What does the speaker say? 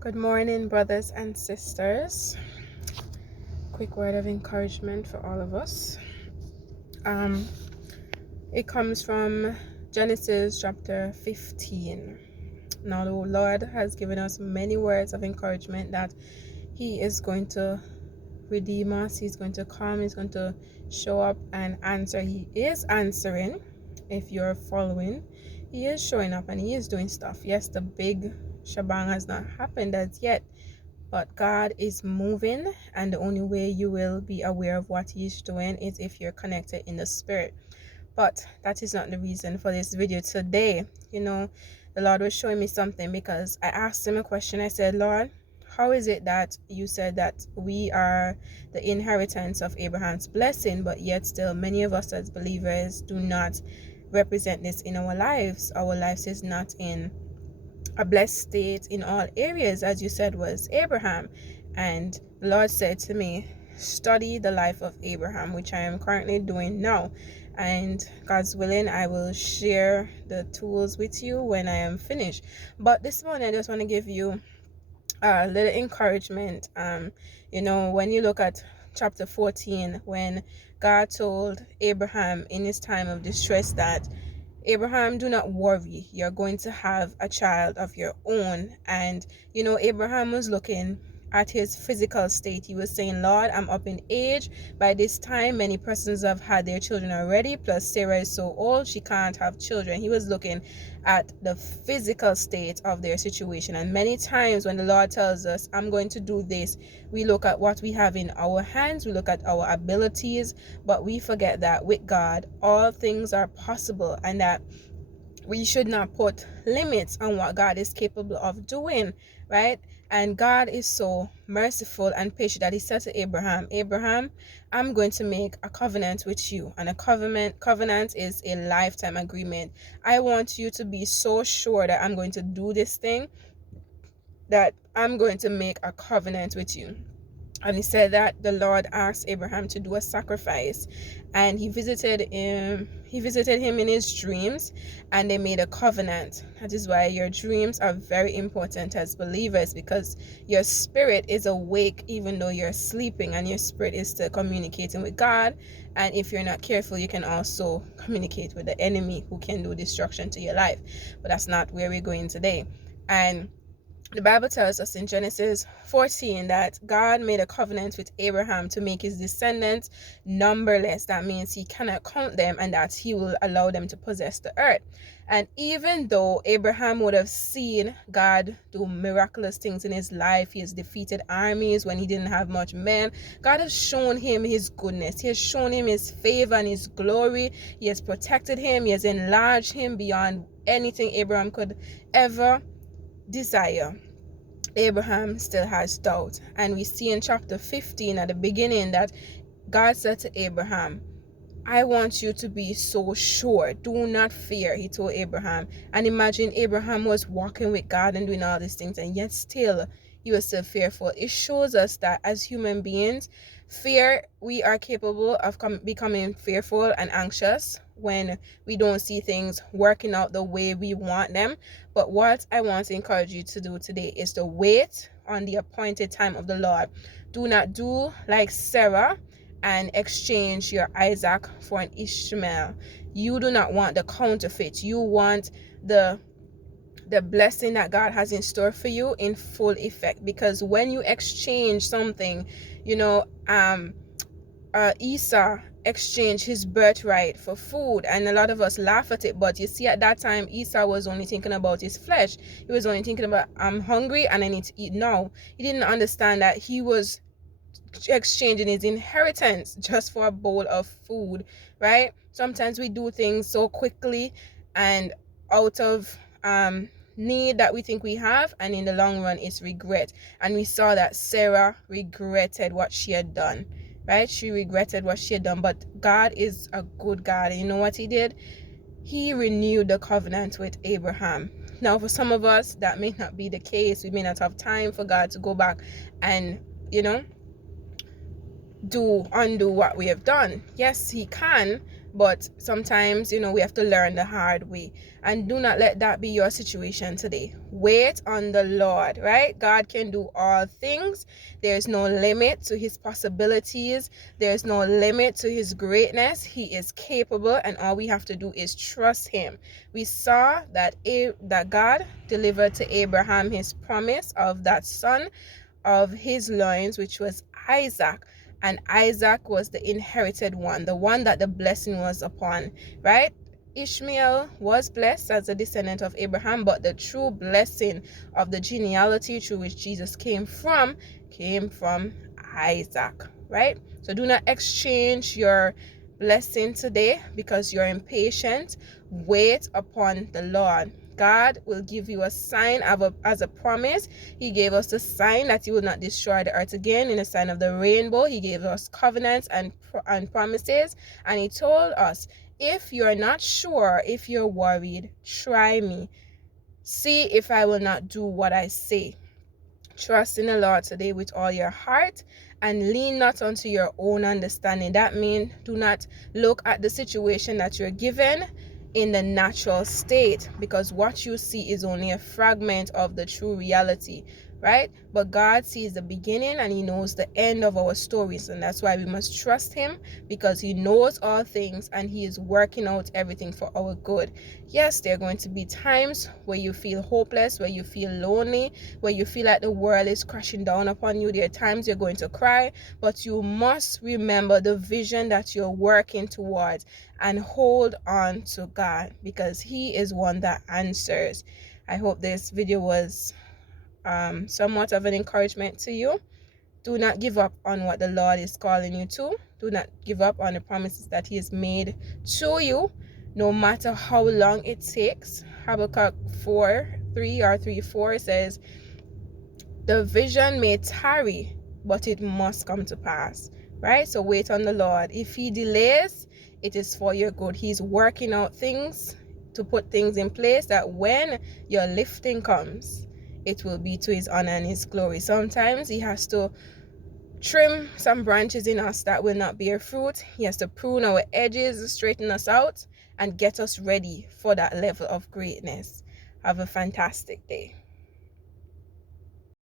Good morning, brothers and sisters. Quick word of encouragement for all of us. It comes from Genesis chapter 15. Now, the Lord has given us many words of encouragement that He is going to redeem us, He's going to come, He's going to show up and answer. He is answering. If you're following, He is showing up and He is doing stuff. Yes, the big shebang has not happened as yet, but God is moving, and the only way you will be aware of what He's doing is if you're connected in the Spirit. But that is not the reason for this video today. The Lord was showing me something because I asked Him a question. I said, Lord, how is it that you said that we are the inheritance of Abraham's blessing, but yet still many of us as believers do not represent this in our lives? Our lives is not in a blessed state in all areas, as you said was Abraham. And the Lord said to me, study the life of Abraham, which I am currently doing now, and God's willing, I will share the tools with you when I am finished. But this morning I just want to give you a little encouragement. When you look at chapter 14, when God told Abraham in his time of distress that, Abraham, do not worry, you're going to have a child of your own. And Abraham was looking at his physical state. He was saying, Lord, I'm up in age. By this time, many persons have had their children already, plus Sarah is so old, she can't have children. He was looking at the physical state of their situation. And many times when the Lord tells us, I'm going to do this, we look at what we have in our hands, we look at our abilities, but we forget that with God, all things are possible, and that we should not put limits on what God is capable of doing, right? And God is so merciful and patient that He said to Abraham, I'm going to make a covenant with you. And a covenant is a lifetime agreement. I want you to be so sure that I'm going to do this thing, that I'm going to make a covenant with you. And He said that the Lord asked Abraham to do a sacrifice, and he visited him in his dreams, and they made a covenant. That is why your dreams are very important as believers, because your spirit is awake even though you're sleeping, and your spirit is still communicating with God. And if you're not careful, you can also communicate with the enemy, who can do destruction to your life. But that's not where we're going today. And the Bible tells us in Genesis 14 that God made a covenant with Abraham to make his descendants numberless. That means He cannot count them, and that He will allow them to possess the earth. And even though Abraham would have seen God do miraculous things in his life, he has defeated armies when he didn't have much men, God has shown him His goodness. He has shown him His favor and His glory. He has protected him. He has enlarged him beyond anything Abraham could ever desire. Abraham still has doubt, and we see in chapter 15 at the beginning that God said to Abraham, I want you to be so sure. Do not fear, He told Abraham. And imagine, Abraham was walking with God and doing all these things, and yet still he was still fearful. It shows us that as human beings, we are capable of becoming fearful and anxious when we don't see things working out the way we want them. But what I want to encourage you to do today is to wait on the appointed time of the Lord. Do not do like Sarah and exchange your Isaac for an Ishmael. You do not want the counterfeit. You want the blessing that God has in store for you in full effect. Because when you exchange something, Esau exchanged his birthright for food, and a lot of us laugh at it, but you see, at that time Esau was only thinking about his flesh. He was only thinking about, I'm hungry and I need to eat now. He didn't understand that he was exchanging his inheritance just for a bowl of food, right? Sometimes we do things so quickly and out of need that we think we have, and in the long run it's regret. And we saw that Sarah regretted what she had done, right? She regretted what she had done. But God is a good God, and you know what He did? He renewed the covenant with Abraham. Now, for some of us, that may not be the case. We may not have time for God to go back and undo what we have done. Yes, He can, But sometimes, we have to learn the hard way. And do not let that be your situation today. Wait on the Lord, right? God can do all things. There's no limit to his possibilities. There's no limit to his greatness. He is capable, and all we have to do is trust him. We saw that God delivered to Abraham his promise of that son of his loins, which was Isaac. And Isaac was the inherited one, the one that the blessing was upon, right? Ishmael was blessed as a descendant of Abraham, but the true blessing of the genealogy through which Jesus came from Isaac, right? So do not exchange your blessing today because you're impatient. Wait upon the Lord. God will give you a sign as a promise. He gave us the sign that he will not destroy the earth again in a sign of the rainbow. He gave us covenants and promises. And he told us, if you're not sure, if you're worried, try me. See if I will not do what I say. Trust in the Lord today with all your heart and lean not unto your own understanding. That means do not look at the situation that you're given in the natural state, because what you see is only a fragment of the true reality, right? But God sees the beginning and he knows the end of our stories, and that's why we must trust him, because he knows all things and he is working out everything for our good. Yes, there are going to be times where you feel hopeless, where you feel lonely, where you feel like the world is crashing down upon you. There are times you're going to cry, but you must remember the vision that you're working towards and hold on to God, because he is one that answers. I hope this video was somewhat of an encouragement to you. Do not give up on what the Lord is calling you to. Do not give up on the promises that he has made to you, no matter how long it takes. Habakkuk 4:3 says, the vision may tarry, but it must come to pass, right? So wait on the Lord. If he delays, it is for your good. He's working out things to put things in place that when your lifting comes, it will be to his honor and his glory. Sometimes he has to trim some branches in us that will not bear fruit. He has to prune our edges, straighten us out, and get us ready for that level of greatness. Have a fantastic day.